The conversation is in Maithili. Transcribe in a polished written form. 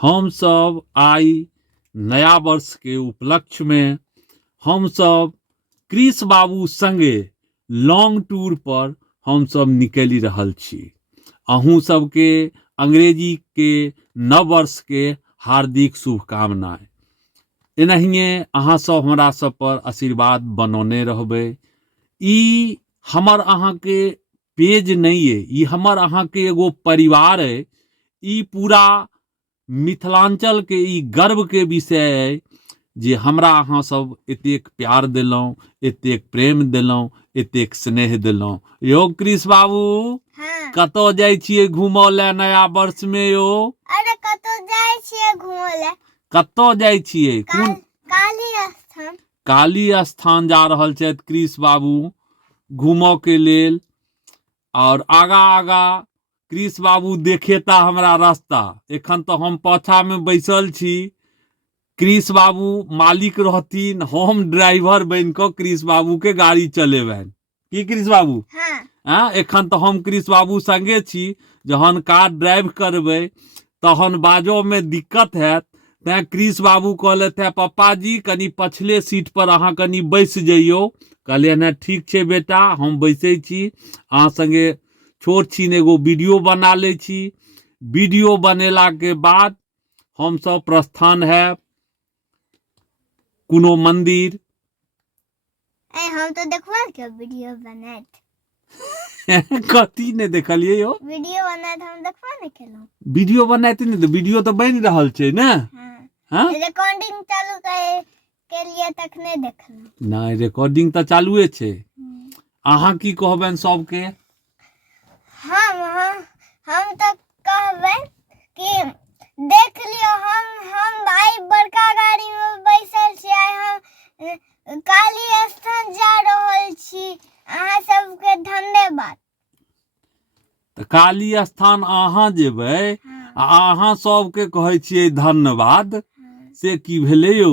हम सब आई नया वर्ष के उपलक्ष्य में हम सब कृष बाबू संगे लॉन्ग टूर पर हम सब निकलि रहल छी। अहूँ सबके अंग्रेजी के नव वर्ष के हार्दिक शुभकामनाएं। एनाहिए अहाँ सब हमरा सब पर आशीर्वाद बनौने रहबै। ई हमर अहाँ के पेज नहीं है, ई हमर अहाँ के एगो परिवार है। ई पूरा मिथिलांचल के ई गर्व के विषय है जे हमरा अहाँ सब एतेक प्यार दिलौं, एतेक प्रेम दिलौं, एतेक स्नेह दिलौं। यो कृष बाबू, हाँ। कतौ जाय छियै घूमो ले नया वर्ष में यो? अरे कतौ जाय छियै घूमो ले। कतौ जाय छियै? काली स्थान। काली स्थान जा रहल छथि कृष बाबू घूमो के लेल। और आगा आगा कृष बाबू देखेता हमरा रास्ता। एखन तो हम पाछा में बैसल छी, कृष बाबू मालिक रहथिन, हम ड्राइवर बन के कृष बाबू के गाड़ी चलेबनि। की कृष बाबू? हाँ। एखन तो हम कृष बाबू संगे छी। जहन कार ड्राइव करबै तहन बाजो में दिक्कत हैत, तैं कृष बाबू कहलथि है पप्पा जी कनी पछले सीट पर अहाँ कनी बैस जइयो। कहलिए ना ठीक छै बेटा, हम बैसे छी। अहाँ संगे छोट छीन एगो वीडियो बना ले छी। वीडियो बनेला के बाद हम सब प्रस्थान है कोनो मंदिर। हम तो देखबा के वीडियो बनात। कथी ने देखलिए यो? वीडियो बनात हम देखबा ने केलहुं। वीडियो बनाते नहीं तो वीडियो तो बन रहल छै ना। हां रिकॉर्डिंग चालू के लिए तक नहीं देखलहुं। नहीं रिकॉर्डिंग तो चालूए छै। अहाँ की कहबेन सबके? हम तो कहबेन कि देख लियो हम भाई बड़का गाड़ी में बैसल छी। हम काली स्थान जा रहल छी। अहाँ सबके धन्यवाद। तो काली स्थान अहाँ जेबै आ अहाँ सबके कहै छियै धन्यवाद, से की भेलै यो?